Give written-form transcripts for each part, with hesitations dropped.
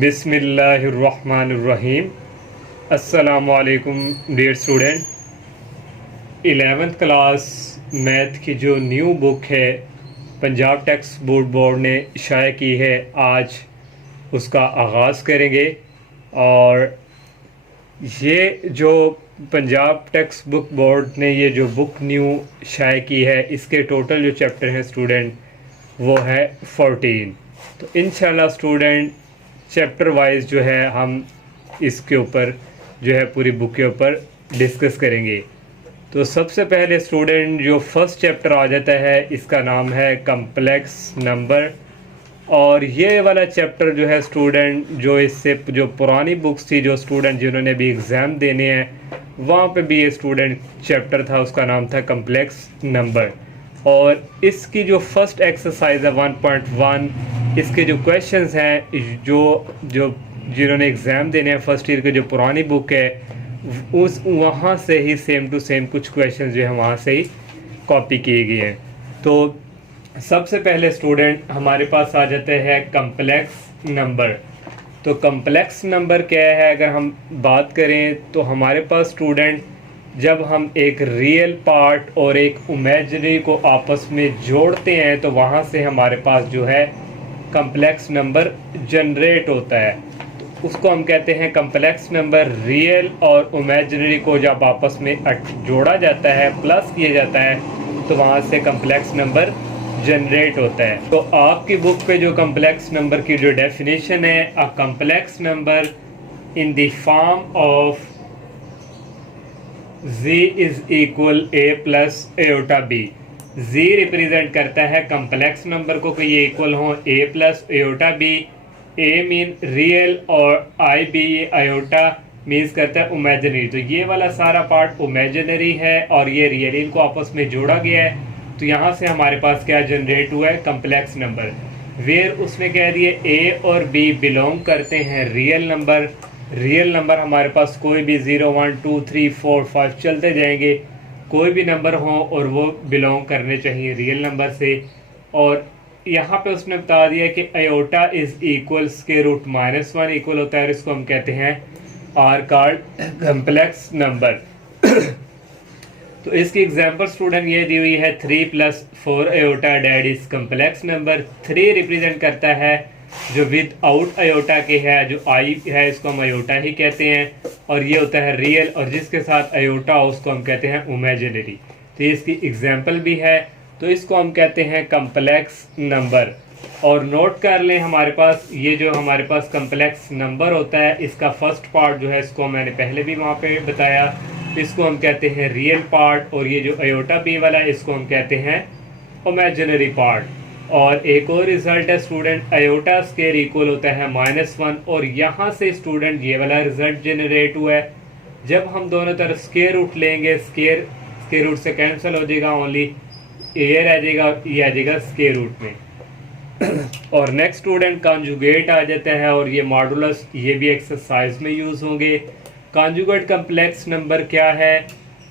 बिस्मिल्लाहिर्रहमानिर्रहीम। अस्सलामुअलैकुम dear student. 11th class math की जो न्यू बुक है पंजाब टेक्स्ट बोर्ड ने शाया की है, आज उसका आगाज़ करेंगे। और ये जो पंजाब टेक्स्ट बुक बोर्ड ने ये जो बुक न्यू शाया की है, इसके टोटल जो चैप्टर हैं स्टूडेंट वो है 14। तो इंशाल्लाह स्टूडेंट चैप्टर वाइज जो है हम इसके ऊपर जो है पूरी बुक के ऊपर डिस्कस करेंगे। तो सबसे पहले स्टूडेंट जो फर्स्ट चैप्टर आ जाता है इसका नाम है कम्प्लेक्स नंबर। और ये वाला चैप्टर जो है स्टूडेंट जो इससे जो पुरानी बुक्स थी, जो स्टूडेंट जिन्होंने भी एग्ज़ाम देने हैं वहाँ पे भी ये स्टूडेंट चैप्टर था, उसका नाम था कम्प्लेक्स नंबर। और इसकी जो फर्स्ट एक्सरसाइज है 1.1, इसके जो क्वेश्चंस हैं जो जो जिन्होंने एग्ज़ाम देने हैं फर्स्ट ईयर की जो पुरानी बुक है उस वहाँ से ही सेम टू सेम कुछ क्वेश्चंस जो है वहाँ से ही कॉपी किए गए हैं। तो सबसे पहले स्टूडेंट हमारे पास आ जाते हैं कम्प्लेक्स नंबर। तो कम्प्लेक्स नंबर क्या है, अगर हम बात करें तो हमारे पास स्टूडेंट जब हम एक रियल पार्ट और एक इमेजिनरी को आपस में जोड़ते हैं तो वहाँ से हमारे पास जो है कम्प्लेक्स नंबर जनरेट होता है। तो उसको हम कहते हैं कम्प्लेक्स नंबर। रियल और इमेजिनरी को जब आपस में जोड़ा जाता है, प्लस किया जाता है, तो वहाँ से कम्प्लेक्स नंबर जनरेट होता है। तो आपकी बुक पे जो कम्प्लेक्स नंबर की जो डेफिनेशन है, अ complex number in the form of z is equal a plus aorta b। z represent करता है कम्प्लेक्स नंबर को कि ये इक्वल हो a plus aorta b। a mean real और i b आयोटा मीन्स करता है इमेजिनरी। तो ये वाला सारा पार्ट इमेजिनरी है और ये रियल, इनको आपस में जोड़ा गया है। तो यहाँ से हमारे पास क्या जनरेट हुआ है कम्प्लेक्स नंबर। वेयर उसमें कह दिए a और b बिलोंग करते हैं रियल नंबर। रियल नंबर हमारे पास कोई भी 0 1 2 3 4 5 चलते जाएंगे, कोई भी नंबर हो और वो बिलोंग करने चाहिए रियल नंबर से। और यहाँ पे उसने बता दिया कि iota is equal square root -1 equal होता है, और इसको हम कहते हैं आर कॉल्ड कम्प्लेक्स नंबर। तो इसकी एग्जांपल स्टूडेंट ये दी हुई है 3 + 4 iota that is complex number. 3 represent करता है जो विद आउट आयोटा के है, जो आई है इसको हम आयोटा ही कहते हैं, और ये होता है रियल, और जिसके साथ आयोटा हो उसको हम कहते हैं इमेजिनरी। तो इसकी एग्जांपल भी है, तो इसको हम कहते हैं कम्प्लेक्स नंबर। और नोट कर लें हमारे पास ये जो हमारे पास कम्प्लेक्स नंबर होता है, इसका फर्स्ट पार्ट जो है इसको मैंने पहले भी वहाँ पे बताया, इसको हम कहते हैं रियल पार्ट, और ये जो आयोटा बी वाला है इसको हम कहते हैं इमेजिनरी पार्ट। और एक और रिजल्ट है स्टूडेंट, आयोटा स्क्वायर इक्वल होता है -1, और यहाँ से स्टूडेंट ये वाला रिजल्ट जनरेट हुआ है। जब हम दोनों तरफ स्क्वायर रूट लेंगे, स्क्वायर रूट से कैंसिल हो जाएगा, ओनली ए रह जाएगा, ये आ जाएगा स्क्वायर रूट में। और नेक्स्ट स्टूडेंट कॉन्जुगेट आ जाता है, और ये मॉडुलस ये भी एक्सरसाइज में यूज होंगे। कॉन्जुगेट कम्प्लेक्स नंबर क्या है,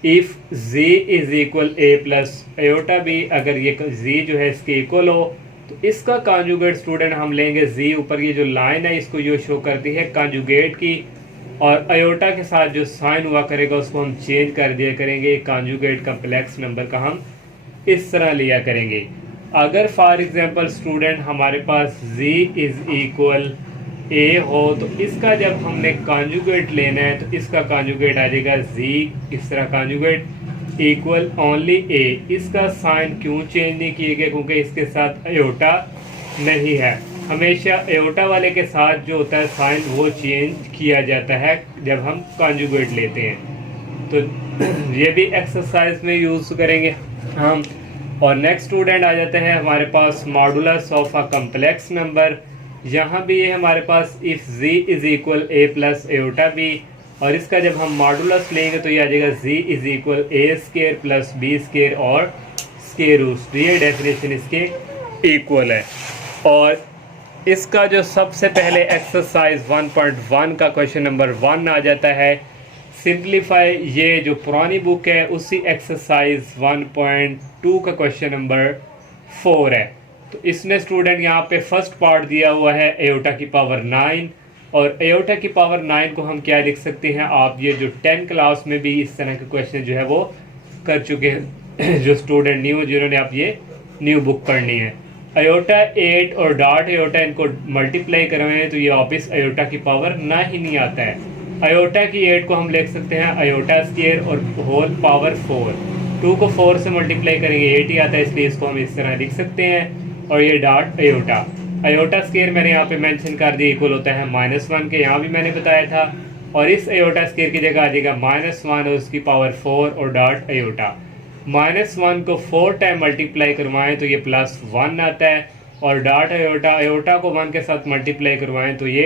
if z is equal a plus iota b, अगर ये z जो है इसके इक्वल हो तो इसका कॉन्जुगेट स्टूडेंट हम लेंगे z, ऊपर ये जो लाइन है इसको ये शो करती है कॉन्जुगेट की, और आयोटा के साथ जो साइन हुआ करेगा उसको हम चेंज कर दिया करेंगे। कॉन्जुगेट कम्प्लेक्स नंबर का हम इस तरह लिया करेंगे। अगर फॉर एग्जांपल स्टूडेंट हमारे पास z इज इक्वल a हो तो इसका जब हमने कॉन्जुगेट लेना है तो इसका कॉन्जुगेट आ जाएगा z, इस तरह कॉन्जुगेट इक्वल ओनली a। इसका साइन क्यों चेंज नहीं किए गए, क्योंकि इसके साथ आयोटा नहीं है। हमेशा आयोटा वाले के साथ जो होता है साइन वो चेंज किया जाता है जब हम कॉन्जुगेट लेते हैं। तो ये भी एक्सरसाइज में यूज़ करेंगे हम। और नेक्स्ट स्टूडेंट आ जाते हैं हमारे पास modulus of a complex number. यहाँ भी ये हमारे पास if z is equal a plus iota b, और इसका जब हम मॉडुलस लेंगे तो ये आ जाएगा z is equal a square plus b square और स्क्वायर रूट। ये डेफिनेशन इसके इक्वल है। और इसका जो सबसे पहले एक्सरसाइज 1.1 का क्वेश्चन नंबर 1 आ जाता है, सिंप्लीफाई। ये जो पुरानी बुक है उसी एक्सरसाइज 1.2 का क्वेश्चन नंबर 4 है। तो इसने स्टूडेंट यहाँ पे फर्स्ट पार्ट दिया हुआ है आयोटा की पावर 9, और एयोटा की पावर 9 को हम क्या लिख सकते हैं, आप ये जो 10 क्लास में भी इस तरह के क्वेश्चन जो है वो कर चुके हैं जो स्टूडेंट न्यू जिन्होंने आप ये न्यू बुक पढ़नी है। अयोटा 8 और डॉट अयोटा इनको मल्टीप्लाई करवाएं तो ये वापस अयोटा की पावर 9 ही नहीं आता है। अयोटा की 8 को हम लिख सकते हैं अयोटा स्क्वायर और होल पावर 4। 2 को 4 से मल्टीप्लाई करेंगे 8 ही आता है, इसलिए इसको हम इस तरह लिख सकते हैं। और ये डॉट अयोटा अयोटा स्क्वायर मैंने यहाँ पे मेंशन कर दिया इक्वल होता है -1 के, यहाँ भी मैंने बताया था। और इस अयोटा स्क्वायर की जगह आ जाएगा -1 और उसकी पावर 4 और डॉट अयोटा। -1 को 4 टाइम मल्टीप्लाई करवाएं तो ये +1 आता है। और डॉट अयोटा अयोटा को 1 के साथ मल्टीप्लाई करवाएं तो ये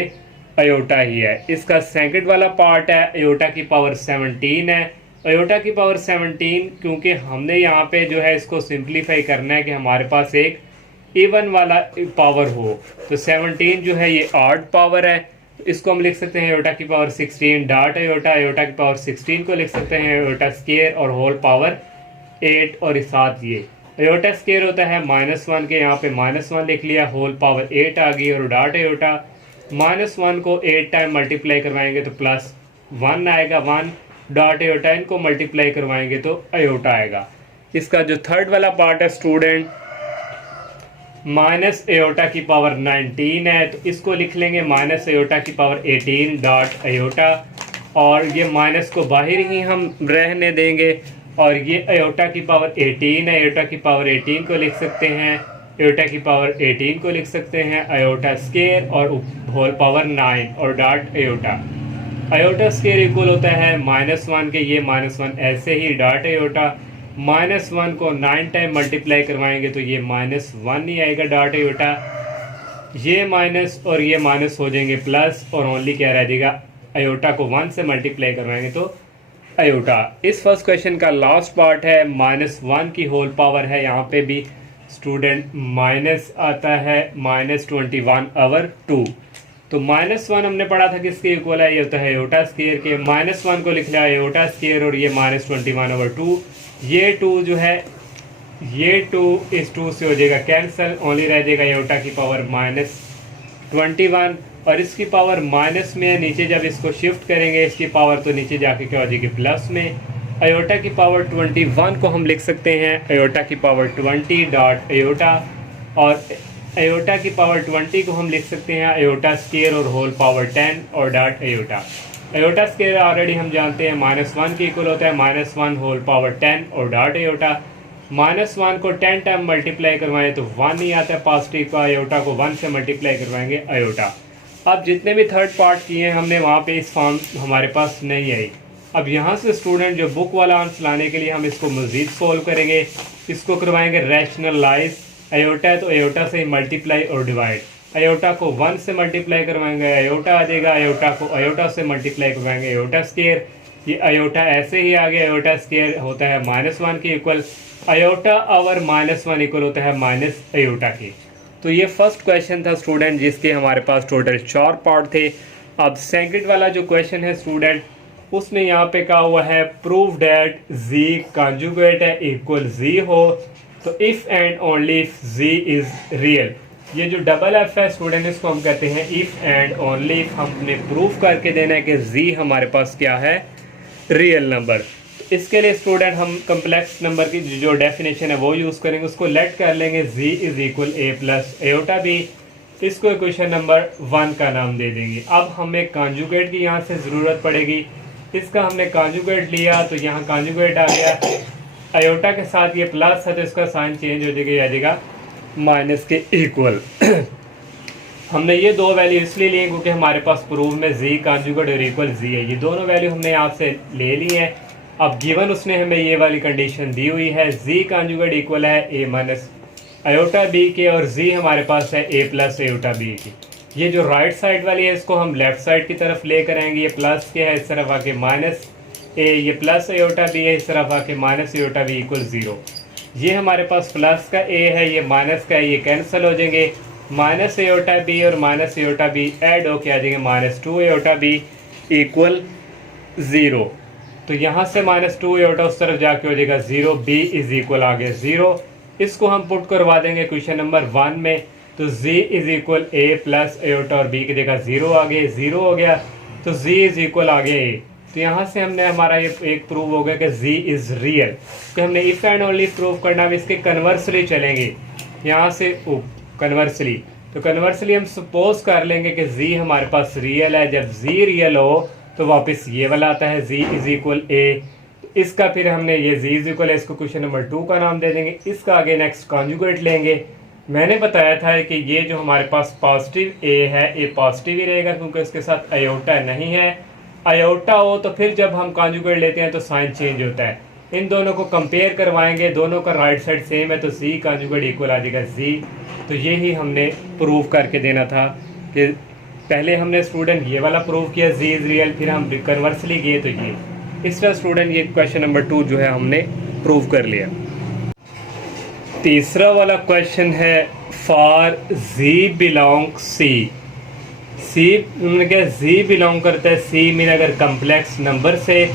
अयोटा ही है। इसका सेकंड वाला पार्ट है अयोटा की पावर 17 है। अयोटा की पावर 17 क्योंकि हमने यहाँ पे जो है इसको सिंप्लीफाई करना है कि हमारे पास एक इवन वाला पावर हो, तो 17 जो है ये ऑड पावर है, तो इसको हम लिख सकते हैं अयोटा की पावर 16 डॉट अयोटा। अयोटा की पावर 16 को लिख सकते हैं अयोटा स्क्वायर और होल पावर 8 और साथ ये अयोटा स्क्वायर होता है -1 के, यहाँ पे -1 लिख लिया, होल पावर 8 आ गई। और डॉट अयोटा -1 को 8 टाइम मल्टीप्लाई करवाएंगे तो +1 आएगा 1। डॉट अयोटा इनको मल्टीप्लाई करवाएंगे तो अयोटा आएगा। इसका जो थर्ड वाला पार्ट है स्टूडेंट माइनस अयोटा की पावर 19 है, तो इसको लिख लेंगे माइनस अयोटा की पावर 18 डॉट अयोटा। और ये माइनस को बाहर ही हम रहने देंगे। और ये अयोटा की पावर 18 है, अयोटा की पावर 18 को लिख सकते हैं, अयोटा की पावर 18 को लिख सकते हैं अयोटा स्क्वायर और होल पावर 9 और dot iota. Iota square equal होता है -1 के, ये -1 ऐसे ही डॉट अयोटा। -1 को 9 टाइम मल्टीप्लाई करवाएंगे तो ये -1 ही आएगा डॉट अयोटा। ये माइनस और ये माइनस हो जाएंगे प्लस और ओनली क्या रह जाएगा, अयोटा को 1 से मल्टीप्लाई करवाएंगे तो अयोटा। इस फर्स्ट क्वेश्चन का लास्ट पार्ट है -1 की होल पावर है, यहाँ पे भी स्टूडेंट माइनस आता है -21/2। तो -1 हमने पढ़ा था किसके इक्वल है, ये होता है अयोटा स्क्वायर के। -1 को लिख लिया अयोटा स्क्वायर और ये -21/2। ये 2 जो है ये 2 इस 2 से हो जाएगा कैंसिल, ओनली रह जाएगा अयोटा की पावर -21 और इसकी पावर माइनस में है, नीचे जब इसको शिफ्ट करेंगे इसकी पावर तो नीचे जाके क्या हो जाएगी प्लस में। अयोटा की पावर 21 को हम लिख सकते हैं अयोटा की पावर 20 डॉट अयोटा। और अयोटा की पावर 20 को हम लिख सकते हैं अयोटा स्क्वायर और होल पावर 10 और dot iota. Iota square already हम जानते हैं -1 के इक्वल होता है -1 होल पावर 10 और डॉट अयोटा। -1 को 10 टाइम मल्टीप्लाई करवाएं तो 1 ही आता है पॉजिटिव का, अयोटा को 1 से मल्टीप्लाई करवाएंगे अयोटा। अब जितने भी थर्ड पार्ट किए हैं हमने वहाँ पे इस फॉर्म हमारे पास नहीं आई। अब यहाँ से स्टूडेंट जो बुक वाला आंसर लाने के लिए हम इसको मज़ीद सोल्व करेंगे, इसको करवाएंगे रैशनलाइज। अयोटा है तो अयोटा से मल्टीप्लाई और डिवाइड, अयोटा को 1 से मल्टीप्लाई करवाएंगे अयोटा आ जाएगा, अयोटा को अयोटा से मल्टीप्लाई करवाएंगे अयोटा स्क्वायर। ये अयोटा ऐसे ही आ गया, अयोटा स्क्वायर होता है -1 के इक्वल, अयोटा और -1 इक्वल होता है माइनस अयोटा के। तो ये फर्स्ट क्वेश्चन था स्टूडेंट जिसके हमारे पास टोटल 4 पार्ट थे। अब सेकंड वाला जो क्वेश्चन है स्टूडेंट उसने यहाँ पे कहा हुआ है प्रूव डैट z कॉन्जुगेट है इक्वल z हो, तो if and only if z is real. ये जो डबल एफ है स्टूडेंट इसको हम कहते हैं इफ़ एंड ओनली इफ। हमने प्रूफ करके देना है कि z हमारे पास क्या है, रियल नंबर। तो इसके लिए स्टूडेंट हम कम्प्लेक्स नंबर की जो डेफिनेशन है वो यूज़ करेंगे, उसको लेट कर लेंगे z is equal a plus iota b। इसको इक्वेशन नंबर 1 का नाम दे देंगे। अब हमें कॉन्जुगेट की यहाँ से ज़रूरत पड़ेगी, इसका हमने कॉन्जुगेट लिया तो यहाँ कॉन्जुगेट आ गया, अयोटा के साथ ये प्लस है तो इसका साइन चेंज हो जाएगा, आ जाएगा माइनस के इक्वल। हमने ये दो वैल्यू इसलिए लिए क्योंकि हमारे पास प्रूफ में z कॉन्जुगेट और इक्वल z है, ये दोनों वैल्यू हमने यहाँ से ले ली है। अब गिवन उसने हमें ये वाली कंडीशन दी हुई है, z कॉन्जुगेट इक्वल है a माइनस अयोटा b के और z हमारे पास है a प्लस अयोटा b की। ये जो राइट साइड वाली है इसको हम लेफ्ट साइड की तरफ लेकर आएंगे, ये प्लस के है इस तरफ आके माइनस a, ये प्लस अयोटा b है इस तरफ आके माइनस अयोटा b इक्वल 0। ये हमारे पास प्लस का a है, ये माइनस का है, ये कैंसिल हो जाएंगे, माइनस अयोटा b और माइनस अयोटा b ऐड होके आ जाएंगे -2 अयोटा b इक्वल 0। तो यहाँ से -2 अयोटा उस तरफ जाके हो जाएगा 0, b इज इक्वल आ गया 0। इसको हम पुट करवा देंगे क्वेश्चन नंबर 1 में। तो z is equal a plus iota और b की जगह 0 आ गए, 0 हो गया तो z इज इक्वल आ गया a। तो यहाँ से हमने हमारा ये एक प्रूव हो गया कि z इज रियल। तो हमने इफ़ एंड ओनली प्रूव करना, हम इसके कन्वर्सली चलेंगे यहाँ से कन्वर्सली। तो कन्वर्सली हम सपोज कर लेंगे कि z हमारे पास रियल है। जब z रियल हो तो वापस ये वाला आता है z इज इक्वल a। इसका फिर हमने ये z इज इक्वल है, इसको क्वेश्चन नंबर 2 का नाम दे देंगे। इसका आगे नेक्स्ट कॉन्जुगेट लेंगे। मैंने बताया था कि ये जो हमारे पास पॉजिटिव a है ये पॉजिटिव ही रहेगा क्योंकि उसके साथ आयोटा नहीं है। आयोटा हो तो फिर जब हम कॉन्जुगेट लेते हैं तो साइन चेंज होता है। इन दोनों को कंपेयर करवाएंगे, दोनों का राइट साइड सेम है तो z कॉन्जुगेट इक्वल आ जाएगा z। तो ये ही हमने प्रूव करके देना था कि पहले हमने स्टूडेंट ये वाला प्रूव किया z इज़ रियल, फिर हम कन्वर्सली गए तो ये इस तरह स्टूडेंट ये क्वेश्चन नंबर 2 जो है हमने प्रूव कर लिया। तीसरा वाला क्वेश्चन है फॉर z बिलोंग c। हमने क्या z बिलोंग करता है c मीन अगर कम्प्लेक्स नंबर से,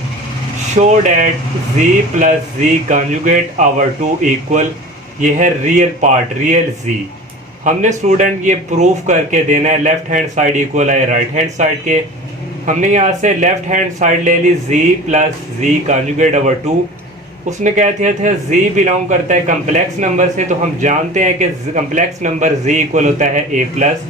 show that z plus z conjugate over two equal, ये है रियल पार्ट, रियल z। हमने स्टूडेंट ये प्रूफ करके देना है लेफ्ट हैंड साइड इक्वल है राइट हैंड साइड के। हमने यहाँ से लेफ्ट हैंड साइड ले ली z plus z conjugate over 2। उसने क्या किया था z बिलोंग करता है कम्प्लेक्स नंबर से, तो हम जानते हैं कि कम्प्लेक्स नंबर z इक्वल होता है a प्लस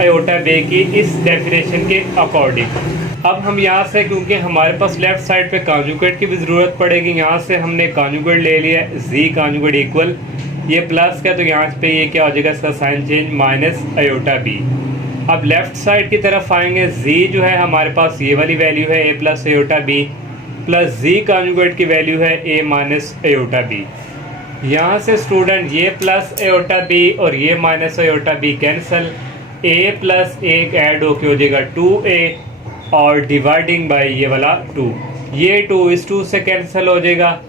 आयोटा बे की इस डेफिनेशन के अकॉर्डिंग। अब हम यहाँ से क्योंकि हमारे पास लेफ्ट साइड पे कॉन्जुगेट की भी ज़रूरत पड़ेगी, यहाँ से हमने कॉन्जुगेट ले लिया z कॉन्जुगेट इक्वल ये प्लस का, तो यहाँ पे ये क्या हो जाएगा इसका sign change minus iota b. अब लेफ्ट साइड की तरफ आएंगे, z जो है हमारे पास ये वाली वैल्यू है a plus iota b plus z conjugate की वैल्यू है a माइनस आयोटा बी। यहाँ से स्टूडेंट ये प्लस आयोटा बी और ये minus iota b cancel, a plus एक ऐड होके हो जाएगा 2a और डिवाइडिंग बाय ये वाला 2, ये 2 इस 2 से कैंसिल हो जाएगा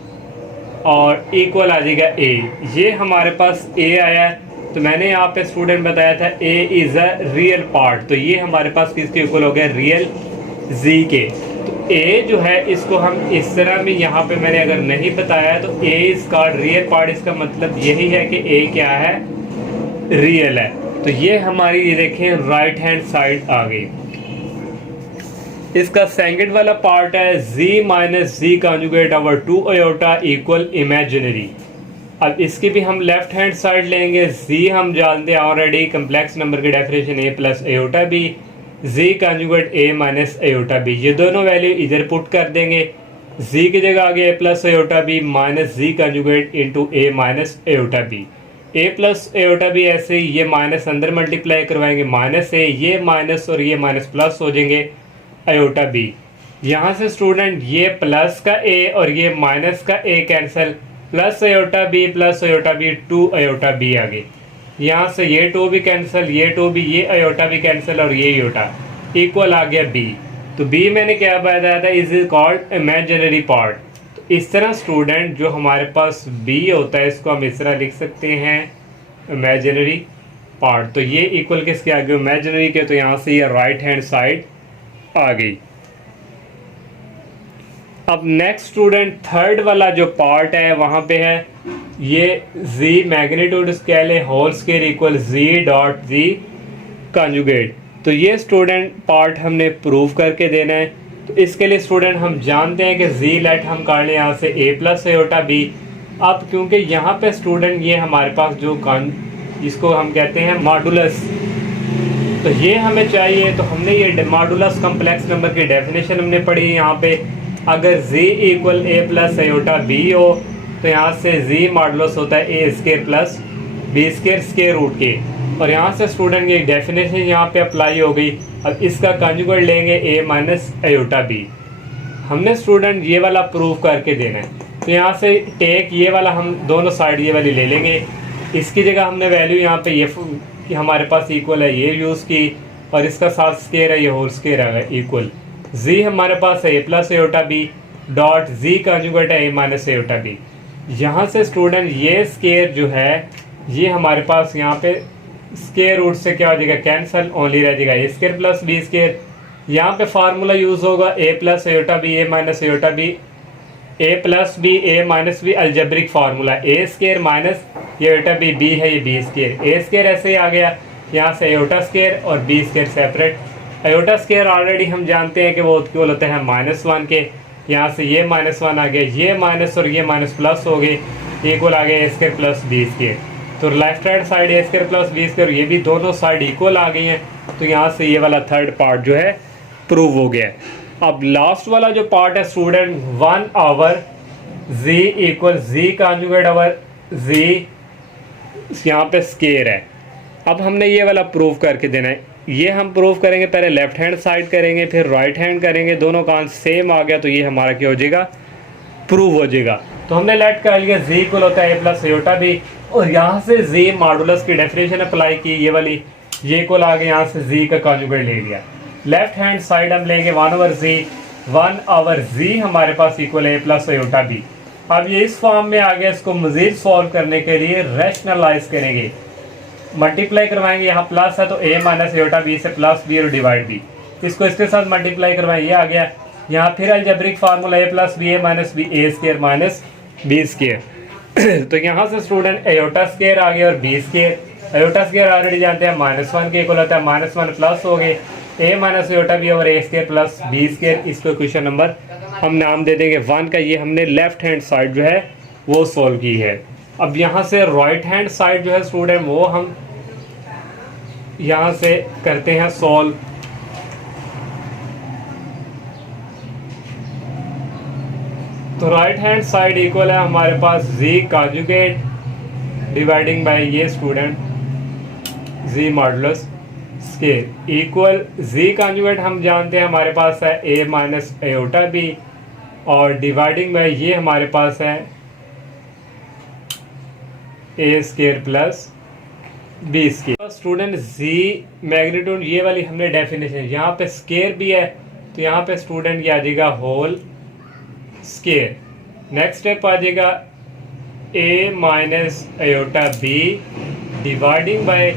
और इक्वल आ जाएगा a। ये हमारे पास a आया है तो मैंने यहाँ पे स्टूडेंट बताया था a is a real part, तो ये हमारे पास किसके इक्वल हो गया रियल z के। तो a जो है इसको हम इस तरह में यहाँ पे मैंने अगर नहीं बताया तो a is called real part, इसका मतलब यही है कि a क्या है रियल है। तो ये हमारी ये देखें राइट हैंड साइड आ गई। इसका सेकंड वाला पार्ट है z minus z conjugate over 2 iota equal imaginary. अब इसकी भी हम लेफ्ट हैंड साइड लेंगे, z हम जानते हैं ऑलरेडी कम्प्लेक्स नंबर की definition a plus iota b, z conjugate a minus iota b. ये दोनों वैल्यू इधर पुट कर देंगे, z की जगह आ गया a plus iota b minus z conjugate into a minus iota b. a plus iota b ऐसे ही ये माइनस अंदर मल्टीप्लाई करवाएंगे माइनस a, ये माइनस और ये माइनस प्लस हो जाएंगे आयोटा बी। यहाँ से स्टूडेंट ये प्लस का a और ये माइनस का a cancel, plus iota b plus iota b 2 iota b आ गई। यहाँ से ये 2 भी कैंसिल, ये 2 भी, ये आयोटा भी कैंसिल और ये आयोटा इक्वल आ गया b। तो b मैंने क्या बताया था इज कॉल्ड इमेजिनरी पार्ट। तो इस तरह स्टूडेंट जो हमारे पास b होता है इसको हम इस तरह लिख सकते हैं इमेजिनरी पार्ट। तो ये इक्वल किसके आ गए इमेजिनरी के, तो यहाँ से ये राइट हैंड साइड आ गई। अब नेक्स्ट स्टूडेंट थर्ड वाला जो पार्ट है वहाँ पे है ये z मैग्नीट्यूड स्केल है whole scale equal z dot z conjugate. तो ये स्टूडेंट पार्ट हमने प्रूव करके देना है। तो इसके लिए स्टूडेंट हम जानते हैं कि z लेट हम कर लें यहाँ से a प्लस आयोटा b। अब क्योंकि यहाँ पे स्टूडेंट ये हमारे पास जो जिसको हम कहते हैं मॉडुलस, तो ये हमें चाहिए। तो हमने ये मॉडुलस कम्प्लेक्स नंबर की डेफिनेशन हमने पढ़ी यहाँ पे। अगर z equal a plus iota b हो तो यहाँ से z मॉडुलस होता है a square plus b square square root के। और यहाँ से स्टूडेंट की डेफिनेशन यहाँ पे अप्लाई हो गई। अब इसका कॉन्जुगेट लेंगे a माइनस आयोटा b। हमने स्टूडेंट ये वाला प्रूव करके देना है। तो यहाँ से टेक ये वाला हम दोनों साइड ये वाली ले लेंगे, इसकी जगह हमने वैल्यू यहाँ पे ये कि हमारे पास इक्वल है ये यूज़ की और इसका साथ स्केयर है ये होल स्केयर है इक्वल। z हमारे पास है a plus iota b dot z conjugate है a माइनस आयोटा बी। यहाँ से स्टूडेंट ये स्केयर जो है ये हमारे पास यहाँ पे स्केयर रूट से क्या हो जाएगा कैंसल, ओनली रह जाएगा a square plus b square. यहाँ पे फार्मूला यूज़ होगा a plus iota b a minus iota b, a plus b a minus b algebraic formula a square minus ये एयोटा बी बी है, ये B square. ए square ऐसे ही आ गया, यहाँ से एयोटा स्केयर और b square separate. Iota square already हम जानते हैं कि वो इक्वल होता है -1 के। यहाँ से ये -1 आ गया, ये माइनस और ये माइनस प्लस हो गए, इक्वल आ गया ए स्केयर प्लस बी स्केयर। तो लेफ्ट हैंड साइड ए स्केयर प्लस बी स्केयर, ये भी दोनों साइड इक्वल आ गई हैं। तो यहाँ से ये वाला थर्ड पार्ट जो है प्रूव हो गया है। अब लास्ट वाला जो पार्ट है स्टूडेंट, 1 ओवर जी इक्वल जी कॉन्जुगेट ओवर जी, यहाँ पे स्केयर है। अब हमने ये वाला प्रूव करके देना है। ये हम प्रूव करेंगे, पहले लेफ्ट हैंड साइड करेंगे फिर राइट हैंड करेंगे, दोनों का सेम आ गया तो ये हमारा क्या हो जाएगा, प्रूव हो जाएगा। तो हमने लेट कर लिया जी इक्वल होता है ए प्लस एयोटा बी, और यहाँ से जी मॉडुलस की डेफिनेशन अप्लाई की, ये वाली, ये इक्वल आ गया, यहाँ से जी का कॉन्जुगेट ले लिया। लेफ्ट हैंड साइड हम लेंगे 1 ओवर जी हमारे पास equal a plus iota b. अब ये इस फॉर्म में आ गया, इसको मजीद सॉल्व करने के लिए रैशनलाइज करेंगे, मल्टीप्लाई करवाएंगे। यहाँ प्लस है तो ए माइनस एयोटा बी से प्लस बी और डिवाइड बी, इसको इसके साथ मल्टीप्लाई करवाएं, ये आ गया। यहाँ फिर algebraic formula a plus b a minus b a square minus b square. तो यहाँ से स्टूडेंट एयोटा स्केयर आ गया और b square. Iota square already जानते हैं -1 के इक्वल होता है, -1 प्लस हो गए ए minus iota B over a square plus b square. इसको क्वेश्चन नंबर हम नाम दे देंगे 1 का। ये हमने लेफ्ट हैंड साइड जो है वो सॉल्व की है। अब यहाँ से राइट हैंड साइड जो है स्टूडेंट, वो हम यहाँ से करते हैं सॉल्व। तो राइट हैंड साइड इक्वल है हमारे पास जी कॉन्जुगेट डिवाइडिंग बाय ये student z modulus square equal z conjugate हम जानते हैं हमारे पास है ए माइनस एयोटा बी, और डिवाइडिंग बाय ये हमारे पास है a square plus b square. Student z magnitude, ये वाली हमने डेफिनेशन, यहाँ पे स्केयर भी है तो यहाँ पे स्टूडेंट ये आ जाएगा होल स्केयर। नेक्स्ट स्टेप आ जाएगा a minus iota b dividing by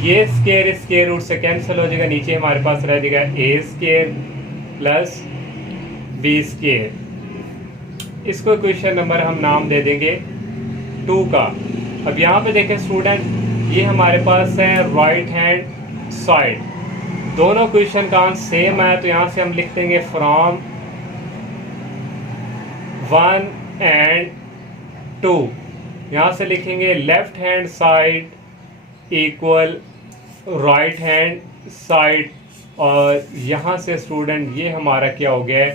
ये स्केयर रूट से कैंसिल हो जाएगा, नीचे हमारे पास रह जाएगा a square plus b square. इसको क्वेश्चन नंबर हम नाम दे देंगे 2 का। अब यहाँ पे देखें स्टूडेंट, ये हमारे पास है राइट हैंड साइड, दोनों क्वेश्चन का आंसर सेम है तो यहाँ से हम लिख देंगे फ्रॉम 1 and 2। यहाँ से लिखेंगे left hand side equal right hand side, और यहाँ से स्टूडेंट ये हमारा क्या हो गया है,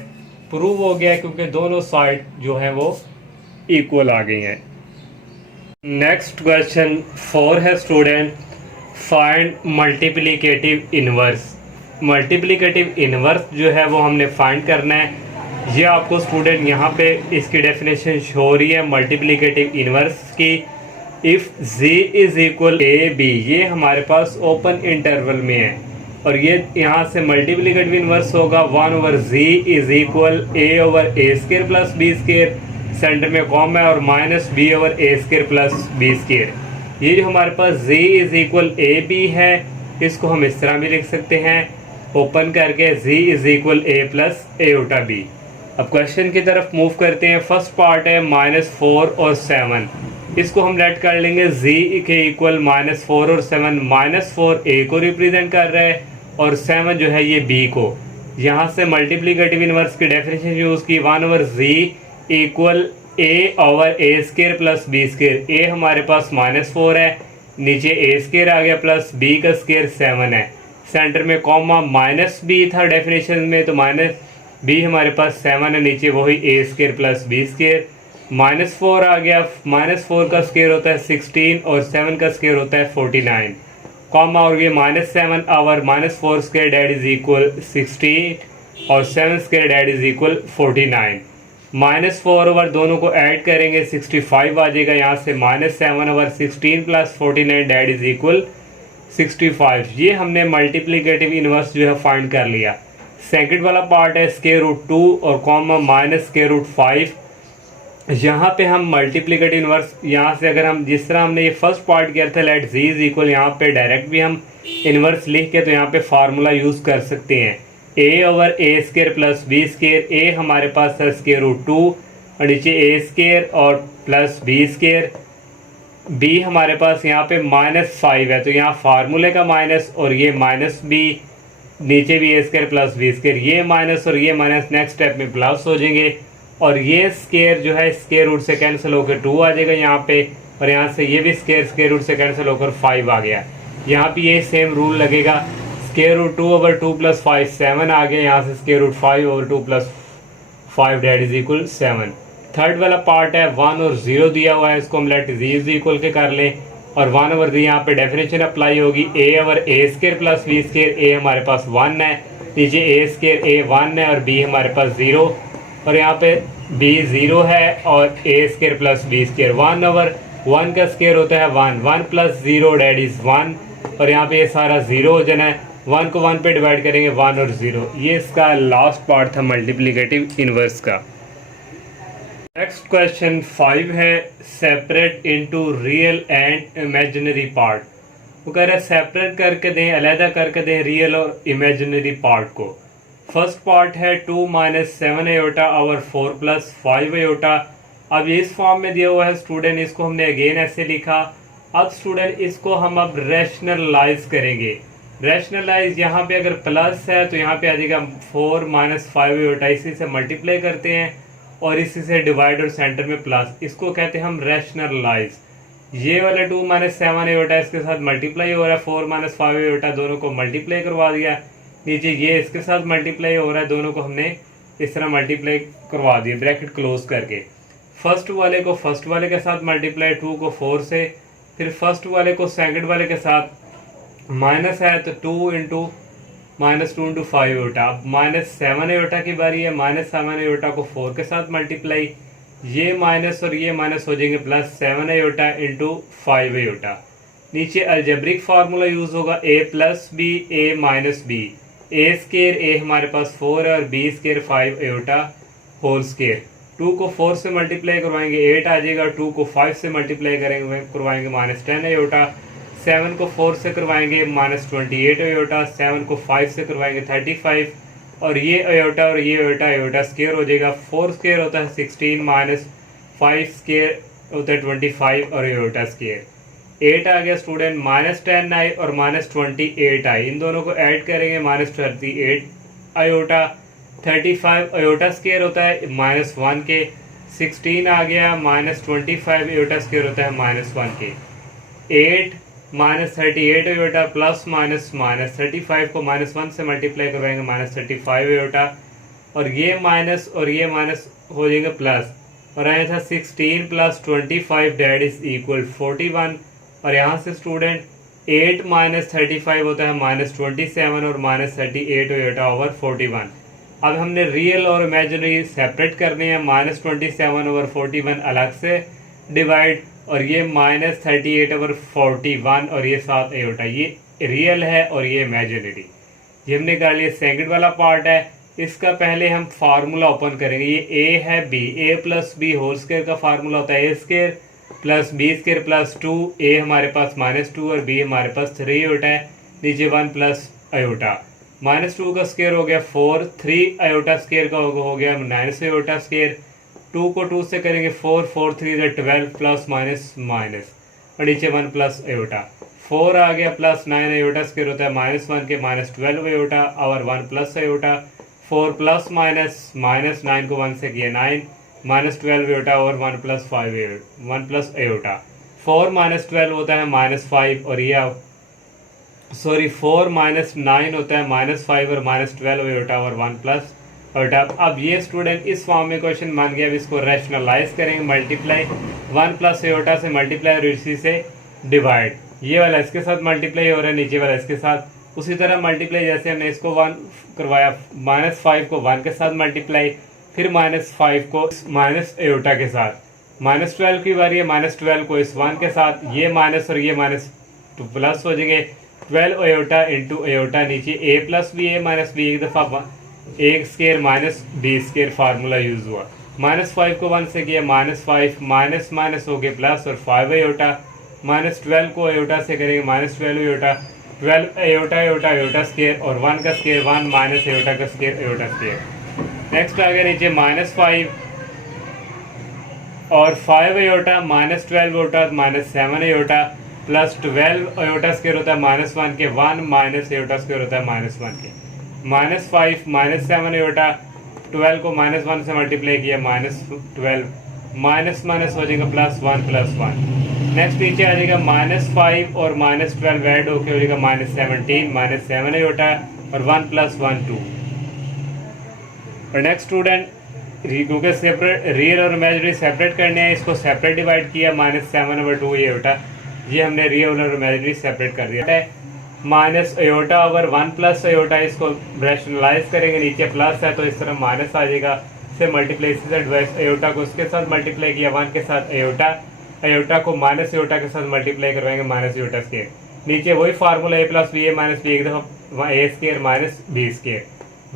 प्रूव हो गया, क्योंकि दोनों साइड जो है वो इक्वल आ गई हैं। नेक्स्ट क्वेश्चन 4 है student, find multiplicative inverse. Multiplicative inverse जो है वो हमने फाइंड करना है। ये आपको स्टूडेंट यहाँ पे इसकी डेफिनेशन शो हो रही है मल्टीप्लिकेटिव इनवर्स की। If z is equal a b, ये हमारे पास ओपन इंटरवल में है, और ये यहाँ से मल्टीप्लिकेटिव इनवर्स होगा 1 over z is equal a over a square plus b square, center में कॉमा है, और minus b over a square plus b square. ये जो हमारे पास z is equal a b है, इसको हम इस तरह भी लिख सकते हैं ओपन करके, z is equal a plus iota b. अब क्वेश्चन की तरफ मूव करते हैं। फर्स्ट पार्ट है -4 और 7, इसको हम लेट कर लेंगे z के इक्वल -4 और 7। -4 a को रिप्रेजेंट कर रहा है और 7 जो है ये b को। यहाँ से मल्टीप्लिकेटिव इनवर्स की डेफिनेशन यूज़ की, 1 over z equal a over a square plus b square. a हमारे पास -4 है, नीचे a स्केयर आ गया प्लस b का स्केयर 7 है, सेंटर में कॉमा -b था डेफिनेशन में, तो माइनस b हमारे पास 7 है, नीचे वही a square plus b square. -4 आ गया, -4 का स्केयर होता है 16 और 7 का स्केयर होता है 49, कॉमा और ये -7 over -4 square that is equal 16 और 7 square that is equal 49। -4 over दोनों को ऐड करेंगे 65 आ जाएगा, यहाँ से -7 over 16 plus 49 that is equal 65। ये हमने मल्टीप्लिकेटिव इनवर्स जो है फाइंड कर लिया। सेकंड वाला पार्ट है स्क्वायर रूट 2 और कॉमा माइनस स्क्वायर रूट 5। यहाँ पे हम मल्टीप्लिकेटिव इनवर्स, यहाँ से अगर हम जिस तरह हमने ये फर्स्ट पार्ट किया था लेट z इज इक्वल, यहाँ पे डायरेक्ट भी हम इनवर्स लिख के तो यहाँ पे फार्मूला यूज़ कर सकते हैं, a over a square plus b square. a हमारे पास है स्क्वायर रूट 2 और नीचे a स्क्वायर और प्लस b स्क्वायर, बी हमारे पास यहाँ पे -5 है, तो यहाँ फार्मूले का माइनस और ये माइनस बी, नीचे भी ए स्केयर प्लस बी स्केयर, ये माइनस और ये माइनस नेक्स्ट स्टेप में प्लस हो जाएंगे, और ये स्केयर जो है स्केयर रूट से कैंसिल होकर 2 आ जाएगा यहाँ पे, और यहाँ से ये भी स्केयर रूट से कैंसिल होकर 5 आ गया। यहाँ पे ये सेम रूल लगेगा, स्केयर रूट 2/2 + 5 7 आ गया, यहाँ से square root 5/2 + 5 that is equal 7। Third वाला पार्ट है 1 और 0 दिया हुआ है, इसको हम लेट जी इज इक्वल के कर लें, और 1/3 यहाँ पे डेफिनेशन अप्लाई होगी, a/a² + b स्केयर, a हमारे पास 1 है, नीचे a स्केयर a 1 है और b हमारे पास 0, और यहाँ पे b 0 है और a स्केयर + b स्केयर, 1/1 का स्केयर होता है 1, 1 + 0 डेट इज 1, और यहाँ पे ये सारा 0 हो जाना है, 1 को 1 पे डिवाइड करेंगे 1 और 0। ये इसका लास्ट पार्ट था मल्टीप्लिकेटिव इनवर्स का। नेक्स्ट क्वेश्चन 5 है, separate into real and imaginary part. वो कह रहा है सेपरेट करके दें, अलहदा करके दें रियल और इमेजिनरी पार्ट को। फर्स्ट पार्ट है 2 - 7 आयोटा ओवर 4 + 5 आयोटा। अब ये इस फॉर्म में दिया हुआ है स्टूडेंट, इसको हमने अगेन ऐसे लिखा। अब स्टूडेंट इसको हम अब रैशनलाइज करेंगे। रैशनलाइज यहाँ पे अगर प्लस है तो यहाँ पे आ जाएगा 4 - 5 आयोटा, इसी से मल्टीप्लाई करते हैं और इसी से डिवाइड और सेंटर में प्लस, इसको कहते हैं हम रैशनलाइज। ये वाला 2 - 7 आयोटा इसके साथ मल्टीप्लाई हो रहा है, 4 - 5 आयोटा दोनों को मल्टीप्लाई करवा दिया, नीचे ये इसके साथ मल्टीप्लाई हो रहा है, दोनों को हमने इस तरह मल्टीप्लाई करवा दिया ब्रैकेट क्लोज करके। फर्स्ट वाले को फर्स्ट वाले के साथ मल्टीप्लाई, 2 को 4 से, फिर फर्स्ट वाले को सेकंड वाले के साथ, माइनस है तो 2 × -2 × 5 आयोटा। अब -7 आयोटा की बारी है, -7 आयोटा को 4 के साथ मल्टीप्लाई, ये माइनस और ये माइनस हो जाएंगे +7 आयोटा × 5 आयोटा। नीचे अलजेब्रिक फार्मूला यूज होगा a + b a - b, a square a हमारे पास 4 है और b square 5 iota whole square. 2 को 4 से मल्टीप्लाई करवाएंगे 8 आ जाएगा, 2 को 5 से मल्टीप्लाई करेंगे करवाएंगे -10 आयोटा, 7 को 4 से करवाएंगे -28 आयोटा, 7 को 5 से करवाएंगे 35, और ये आयोटा और ये आयोटा स्केयर हो जाएगा। 4 स्केयर होता है 16 - 5 स्केयर होता है 25 और आयोटा स्केयर। 8 आ गया स्टूडेंट, -10 आई और -28 आई, इन दोनों को ऐड करेंगे -38 आयोटा। 35 आयोटा स्केयर होता है -1 के, 16 आ गया -25 आयोटा स्केयर होता है -1 के। 8 -38 आयोटा प्लस माइनस -35 को -1 से मल्टीप्लाई करवाएंगे -35 आयोटा, और ये माइनस और ये माइनस हो जाएंगे प्लस, और आया था 16 + 25 डेट इज इक्वल 41, और यहाँ से स्टूडेंट 8 - 35 होता है -27 और -38 आयोटा ओवर 41। अब हमने रियल और इमेजिनरी सेपरेट करने हैं, -27 ओवर 41 अलग से डिवाइड, और ये -38 ओवर 41 और ये 7 आयोटा, ये रियल है और ये इमेजिनरी। ये हमने कर लिया। सेकंड वाला पार्ट है, इसका पहले हम फार्मूला ओपन करेंगे। ये a है b, a + b whole square का फार्मूला होता है a square + b square + 2, a हमारे पास -2 और b हमारे पास 3 आयोटा है, नीचे 1 प्लस आयोटा। -2 का स्केयर हो गया 4, 3 आयोटा स्केयर का हो गया 9 आयोटा स्केयर, 2 को 2 से करेंगे 4, 4 3 12 प्लस माइनस, और नीचे 1 प्लस आयोटा। 4 आ गया +9 आयोटा स्केयर होता है -1 के -12 आयोटा और 1 प्लस आयोटा। 4 प्लस माइनस -9 को 1 से किया 9, -12 आयोटा और 1 + 5 1 प्लस आयोटा। 4 - 12 होता है -5 और ये सॉरी 4 - 9 होता है -5 और -12 आयोटा और 1 प्लस आयोटा। अब ये स्टूडेंट इस फॉर्म में क्वेश्चन बन गया। अब इसको रैशनलाइज करेंगे, मल्टीप्लाई 1 प्लस आयोटा से मल्टीप्लाई और इसी से डिवाइड। ये वाला इसके साथ मल्टीप्लाई हो रहा है, नीचे वाला इसके साथ। उसी तरह मल्टीप्लाई जैसे हमने इसको 1 करवाया, -5 को 1 के साथ मल्टीप्लाई, फिर -5 को माइनस आयोटा के साथ। -12 की बारी है, -12 को इस 1 के साथ, ये माइनस और ये माइनस तो प्लस हो जाएंगे 12 आयोटा × आयोटा, नीचे a + b a - b, एक दफ़ा a square -b square formula use हुआ। -5 को 1 से किया -5, माइनस हो गए प्लस और 5 आयोटा, -12 को आयोटा से करेंगे -12 आयोटा, 12 आयोटा स्केयर और 1 का स्केयर 1 माइनस आयोटा का स्केयर आयोटा स्केयर। नेक्स्ट आ गया नीचे -5 और 5 iota minus 12 iota minus 7 iota plus 12 iota square होता है -1 के, 1 माइनस अयोटा स्क्वायर होता है -1 के, -5 माइनस 7 अयोटा, 12 को -1 से मल्टीप्लाई किया -12, माइनस माइनस हो जाएगा +1 +1। नेक्स्ट नीचे आ जाएगा -5 और -12 ऐड होकर हो जाएगा -17, -7 अयोटा और 1 + 1 2। और नेक्स्ट स्टूडेंट क्योंकि सेपरेट रियल और इमेजिनरी सेपरेट करने हैं, इसको सेपरेट डिवाइड किया -7/2 अयोटा, ये हमने रियल और इमेजिनरी सेपरेट कर दिया है। माइनस अयोटा ओवर 1 + अयोटा, इसको रैशनलाइज करेंगे, नीचे प्लस है तो इस तरह माइनस आ जाएगा, से मल्टीप्लाई इससे डिवाइस अयोटा को उसके साथ मल्टीप्लाई किया 1 के साथ अयोटा, अयोटा को माइनस अयोटा के साथ मल्टीप्लाई करवाएंगे माइनस अयोटा स्क्वायर, नीचे वही formula a + b a - b, एक दफ़ा a square minus b square,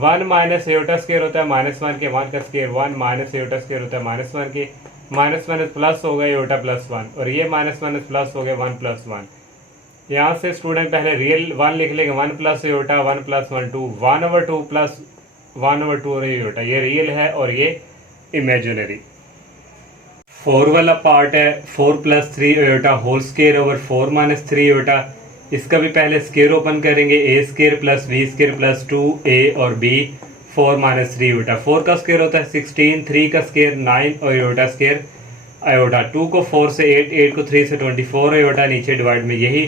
1 minus iota square होता है -1 के, 1 का स्क्वायर 1 माइनस अयोटा स्क्वायर होता है -1 के, माइनस माइनस प्लस हो गया अयोटा +1 और ये माइनस माइनस प्लस हो गया 1 + 1। यहाँ से स्टूडेंट पहले रियल 1 लिख लेंगे, 1 + अयोटा 1 + 1 2, 1/2 + 1/2 अयोटा, ये रियल है और ये इमेजिनरी। 4 वाला पार्ट है 4 + 3 iota whole square over 4 - 3 iota, इसका भी पहले स्क्वायर ओपन करेंगे, a square + b square + 2a और b 4 - 3 अयोटा, 4 का स्क्वायर होता है 16, 3 का स्क्वायर 9 और अयोटा स्क्वायर अयोटा, 2 को 4 से 8, 8 को 3 से 24 अयोटा, नीचे डिवाइड में यही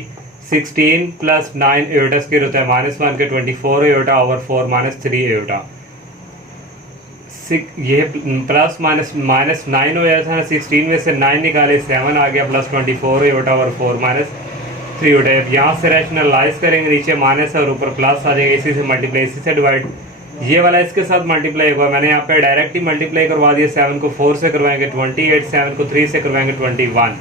16 + 9 अयोटा स्क्वायर होता है -1 के, 24 अयोटा ओवर 4 - 3 अयोटा, ये प्लस माइनस -9 हो जाता है ना, 16 में से 9 निकाले 7 आ गया, प्लस 24 अयोटा ओवर 4 - 3 अयोटा। अब यहाँ से रैशनलाइज करेंगे, नीचे माइनस और ऊपर प्लस आ जाएगा, इसी से मल्टीप्लाई, इसी से डिवाइड, ये वाला इसके साथ मल्टीप्लाई होगा, मैंने यहाँ पे डायरेक्ट ही मल्टीप्लाई करवा दिया, 7 को 4 से करवाएंगे 28, 7 को 3 से करवाएंगे 21,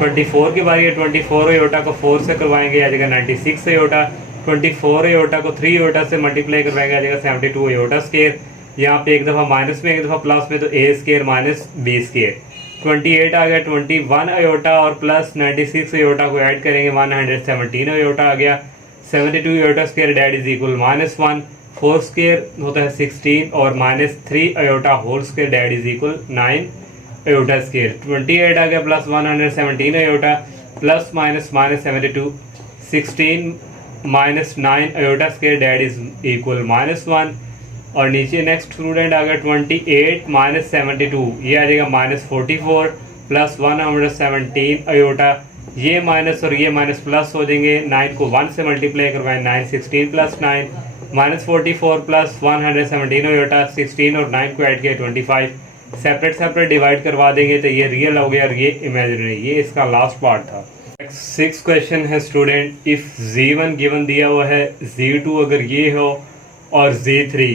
24 की बारी है, 24 अयोटा को 4 से करवाएंगे आ जाएगा 96 अयोटा, 24 अयोटा को 3 अयोटा से मल्टीप्लाई करवाएंगे आ जाएगा 72 अयोटा स्क्वायर, यहाँ पे एक दफ़ा माइनस में एक दफ़ा प्लस में, तो a square minus b square, 28 आ गया, 21 अयोटा और प्लस 96 अयोटा को ऐड करेंगे 117 अयोटा आ गया, 72 iota square that is equal -1, 4 square होता है 16 और -3 iota whole square that is equal 9 iota square, 28 आ गया plus 117 iota plus minus -72, 16 -9 iota square that is equal -1, और नीचे नेक्स्ट स्टूडेंट आ गया 28 - 72, ये आ जाएगा -44 प्लस 117 अयोटा, ये माइनस और ये माइनस प्लस हो जाएंगे, 9 को 1 से मल्टीप्लाई करवाएं, 9 16 + 9 -44 प्लस 117 अयोटा, 16 और 9 को ऐड किया 25, सेपरेट सेपरेट डिवाइड करवा देंगे तो ये रियल हो गया और ये इमेजिनरी, ये इसका लास्ट पार्ट था। 6 क्वेश्चन है स्टूडेंट, इफ़ z1 गिवन दिया हुआ है, z2 अगर ये हो और z3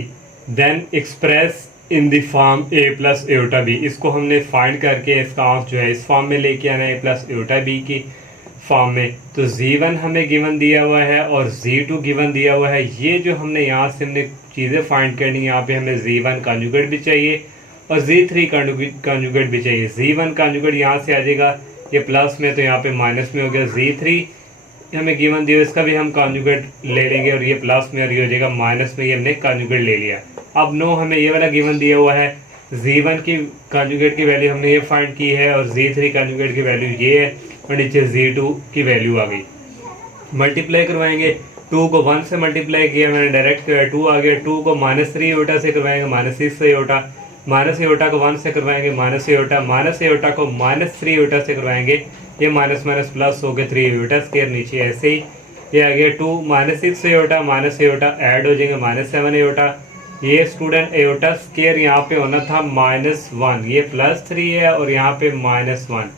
then express in the form a + iota b, इसको हमने फाइंड करके इसका आंसर जो है इस फॉर्म में लेके आना है a + अयोटा b की फॉर्म में। तो z1 हमें गिवन दिया हुआ है और z2 गिवन दिया हुआ है, ये जो हमने यहाँ से हमने चीज़ें फाइंड करनी, यहाँ पे हमें z1 कॉन्जुगेट भी चाहिए और z3 कॉन्जुगेट भी चाहिए। z1 कॉन्जुगेट यहाँ से आ जाएगा, ये प्लस में तो यहाँ पे माइनस में हो गया, z3 हमें गिवन दिया, इसका भी हम कॉन्जुगेट ले लेंगे और ये प्लस में और ये हो जाएगा माइनस में, ये हमने कॉन्जुगेट ले लिया। अब नो हमें ये वाला गिवन दिया हुआ है, z1 की कॉन्जुगेट की वैल्यू हमने ये फाइंड की है और z3 कॉन्जुगेट की वैल्यू ये है और नीचे z2 की वैल्यू आ गई। मल्टीप्लाई करवाएंगे, 2 को 1 से मल्टीप्लाई किया मैंने डायरेक्ट, 2 आ गया, 2 को -3 अयोटा से करवाएंगे -6 अयोटा, माइनस अयोटा को 1 से करवाएंगे माइनस अयोटा को -3 अयोटा से करवाएंगे, ये माइनस माइनस प्लस हो गया 3 अयोटा स्क्वायर, नीचे ऐसे ही ये आ गया 2 -6 अयोटा ऐड हो जाएंगे -7 अयोटा, ये स्टूडेंट अयोटा स्क्वायर यहाँ पे होना था -1, ये +3 है और यहाँ पे -1,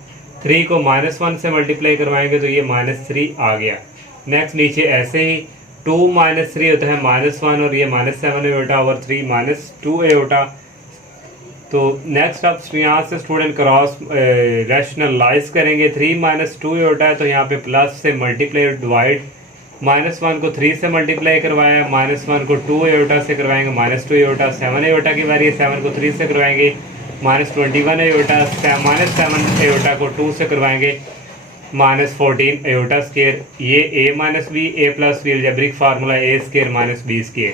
3 को -1 से मल्टीप्लाई करवाएंगे तो ये -3 आ गया। नेक्स्ट नीचे ऐसे ही 2 - 3 होता है -1 और ये -7 अयोटा ओवर 3 -2 अयोटा। तो नेक्स्ट अब यहाँ से स्टूडेंट क्रॉस रैशनलाइज करेंगे, 3 - 2 अयोटा है तो यहाँ पे प्लस से मल्टीप्लाई डिवाइड, -1 को 3 से मल्टीप्लाई करवाया, -1 को 2 अयोटा से करवाएंगे -2 अयोटा, 7 अयोटा की बारी है, 7 को 3 से करवाएंगे -21 अयोटा, -7 अयोटा को 2 से करवाएंगे -14 अयोटा स्क्वायर, ये a - b a + b algebraic formula a square - b square,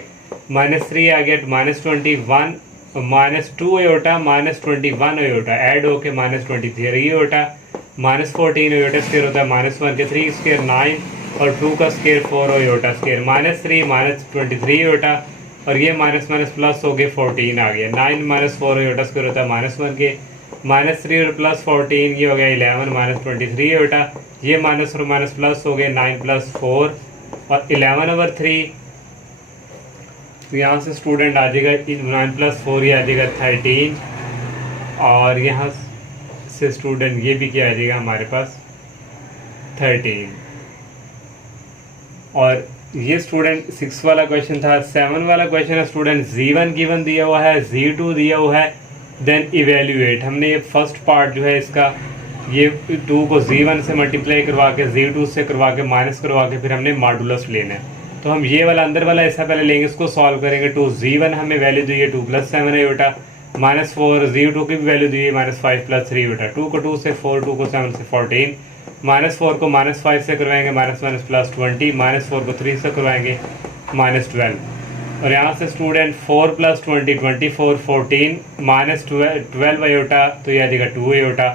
-3 आ गया, -21 -2 एयोटा -21 एयोटा ऐड होके -23 एयोटा, -14 एयोटा स्क्वायर होता है -1 के 3 स्क्वायर 9 और 2 का स्क्वायर 4 एयोटा स्क्वायर, -3 -23 एयोटा और ये माइनस माइनस प्लस हो गए 14 आ गया। 9 - 4 एयोटा स्क्वायर होता है -1 के, -3 और +14 ये हो गया 11 -23 एयोटा, ये माइनस और माइनस प्लस हो गए 9 + 4 और 11/3। तो यहाँ से स्टूडेंट आ जाएगा 9 + 4 ये आ जाएगा 13 और यहाँ से स्टूडेंट ये भी क्या आ जाएगा हमारे पास 13। और ये स्टूडेंट 6 वाला क्वेश्चन था। 7 वाला क्वेश्चन है स्टूडेंट Z1 गिवन दिया हुआ है, Z2 दिया हुआ है, देन इवेल्युएट। हमने ये फर्स्ट पार्ट जो है इसका ये 2 को Z1 से मल्टीप्लाई करवा के Z2 से करवा के माइनस करवा के फिर हमने मॉडुलस लेना है। तो हम ये वाला अंदर वाला हिस्सा पहले लेंगे, इसको सॉल्व करेंगे। 2 Z1 हमें वैल्यू दी है 2 + 7 एयोटा, -4 Z2 की भी वैल्यू दी है -5 + 3 एयोटा। 2 को 2 से 4, 2 को 7 से 14, -4 को -5 से करवाएंगे -20, -4 को 3 से करवाएंगे -12 और यहाँ से स्टूडेंट 4 + 20 24 14 -12 एयोटा तो ये आ जाएगा 2 एयोटा।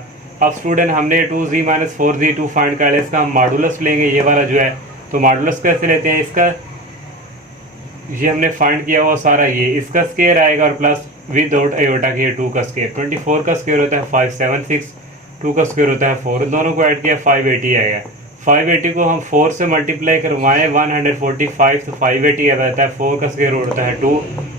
अब स्टूडेंट हमने 2Z - 4Z2 फाइंड कर लिया, इसका हम मॉडुलस लेंगे ये वाला जो है। तो मॉडुलस कैसे लेते हैं इसका, ये हमने फाइंड किया हुआ सारा, ये इसका स्क्वायर आएगा और प्लस विदाउट एयोटा के 2 का स्क्वायर। 24 का स्क्वायर होता है 576, 2 का स्क्वायर होता है 4, दोनों को ऐड किया 580 आएगा। 580 को हम 4 से मल्टीप्लाई करवाएं 145 तो 580 आ जाता है। 4 का स्क्वायर होता है 2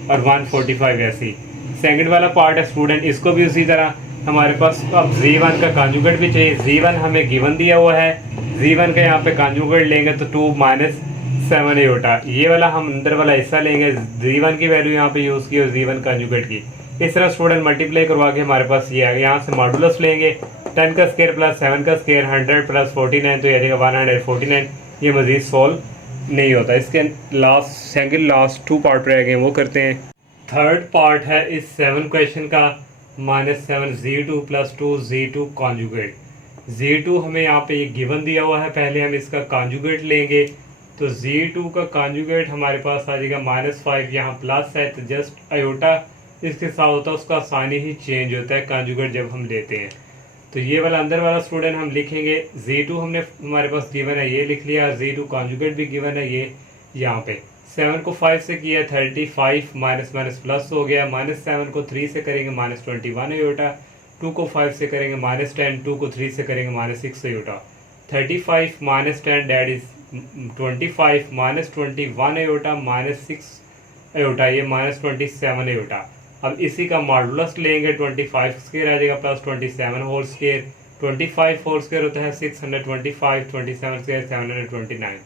और 145 ऐसी। सेकंड वाला पार्ट है स्टूडेंट, इसको भी उसी तरह हमारे पास अब Z1 का कॉन्जुगेट भी चाहिए। Z1 हमें गिवन दिया हुआ है, Z1 का यहाँ पे कॉन्जुगेट लेंगे तो 2 - 7 एयोटा, ये वाला हम अंदर वाला हिस्सा लेंगे। Z1 की वैल्यू यहाँ पे यूज़ की और Z1 कॉन्जुगेट की। इस तरह स्टूडेंट मल्टीप्लाई करवा के हमारे पास ये आएगा। यहाँ से मॉडुलस लेंगे 10 का स्क्वायर + 7 का स्क्वायर 100 + 49 तो ये आ जाएगा 149। ये मजीद सॉल्व नहीं होता। इसके सेकंड लास्ट 2 पार्ट रह गए, वो करते हैं। थर्ड पार्ट है इस 7 क्वेश्चन का -7 Z2 + 2 Z2 कॉन्जुगेट। Z2 हमें यहाँ पे ये गिवन दिया हुआ है, पहले हम इसका कॉन्जुगेट लेंगे। तो Z2 का कॉन्जुगेट हमारे पास आ जाएगा -5, यहाँ प्लस है तो जस्ट अयोटा इसके साथ होता है, उसका साइन ही चेंज होता है कॉन्जुगेट जब हम लेते हैं। तो ये वाला अंदर वाला स्टूडेंट हम लिखेंगे। Z2 हमने हमारे पास गिवन है ये लिख लिया, Z2 कॉन्जुगेट भी गिवन है ये यहाँ पे। 7 को 5 से किया 35 माइनस माइनस प्लस हो गया, -7 को 3 से करेंगे -21 एयोटा, 2 को 5 से करेंगे -10, 2 को 3 से करेंगे -6 iota. 35 - 10 that is 25 -21 iota -6 iota, ये -27 एयोटा। अब इसी का मॉडुलस लेंगे 25 स्क्वायर आ जाएगा plus 27 whole square. 25 whole square होता है 625, 27 स्क्वायर 729,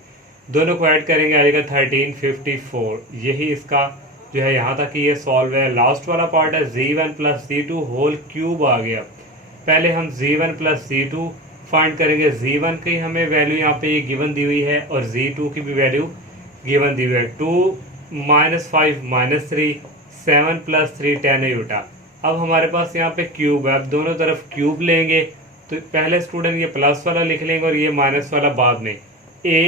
दोनों को ऐड करेंगे आ जाएगा 1354। यही इसका जो है यहाँ तक ये सॉल्व है। लास्ट वाला पार्ट है Z1 + Z2 होल क्यूब आ गया। पहले हम Z1 + Z2 फाइंड करेंगे। Z1 की हमें वैल्यू यहाँ पे ये गिवन दी हुई है और Z2 की भी वैल्यू गिवन दी हुई है। 2 - 5 - 3 7 + 3 10 एयोटा। अब हमारे पास यहाँ पे क्यूब है, अब दोनों तरफ क्यूब लेंगे तो पहले स्टूडेंट ये प्लस वाला लिख लेंगे और ये माइनस वाला बाद में। a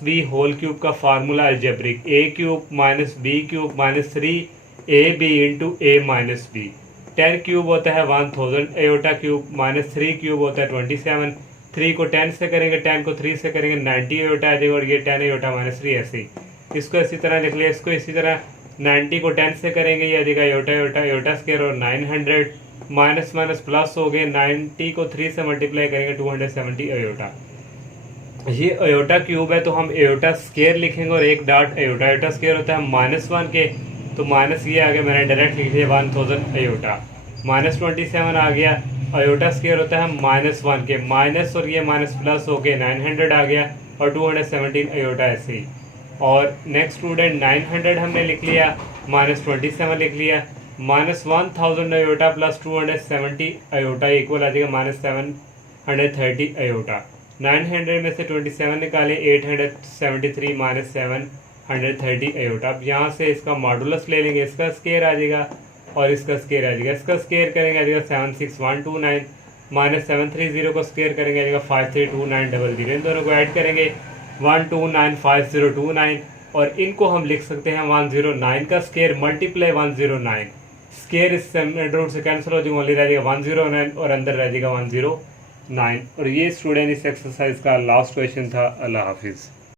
- b होल क्यूब का formula algebraic, a³ - b³ -3ab × a - b। 10 cube होता है 1000 एयोटा क्यूब, -3 क्यूब होता है 27। 3 को 10 से करेंगे, 10 को 3 से करेंगे 90 एयोटा आ जाएगा और ये 10 एयोटा -3 ऐसे। इसको इसी तरह लिख लिया, इसको इसी तरह 90 को 10 से करेंगे ये आ जाएगा एयोटा एयोटा एयोटा स्क्वायर और 900 माइनस माइनस प्लस हो गए। 90 को 3 से मल्टीप्लाई करेंगे 270 एयोटा। ये एयोटा क्यूब है तो हम एयोटा स्क्वायर लिखेंगे और एक डॉट एयोटा। एयोटा स्क्वायर होता है -1 के, तो माइनस ये आ गया, मैंने डायरेक्ट लिख दिया 1000 एयोटा। -27 आ गया, एयोटा स्क्वायर होता है -1 के, माइनस और ये माइनस प्लस हो गए 900 आ गया और 217 एयोटा ऐसे ही। और नेक्स्ट स्टूडेंट 900 हमने लिख लिया, -27 लिख लिया, -1000 एयोटा प्लस 270 एयोटा इक्वल आ जाएगा -730 एयोटा। 900 में से 27 निकाले 873 -730 एयोटा। अब यहाँ से इसका मॉडुलस ले लेंगे, इसका स्क्वायर आ जाएगा और इसका स्क्वायर आ जाएगा। इसका स्क्वायर करेंगे आ जाएगा 76129 -730 को स्क्वायर करेंगे आ जाएगा 532900। इन दोनों को ऐड करेंगे 1295029 और इनको हम लिख सकते हैं 109 का स्क्वायर मल्टीप्लाई 109। स्केयर इस रूट से कैंसिल हो जाएगा, ओनली रह जाएगा 109 और अंदर रह जाएगा 109। और ये स्टूडेंट इस एक्सरसाइज का लास्ट क्वेश्चन था। अल्लाह हाफिज़।